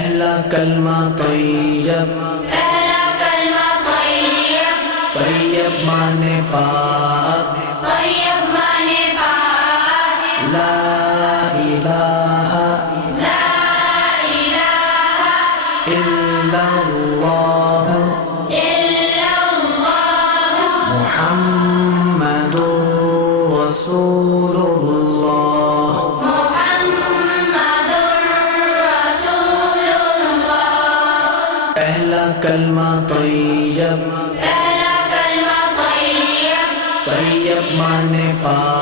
پہلا کلمہ طیب، پہلا کلمہ طیب، طیب مانے پاک، طیب مانے پاک، لا الہ لا الہ الا اللہ الا اللہ محمد رسول اللہ۔ محمد رسول اللہ۔ پہلا کلمہ طیب، پہلا کلمہ طیب، طیب مانے پاک،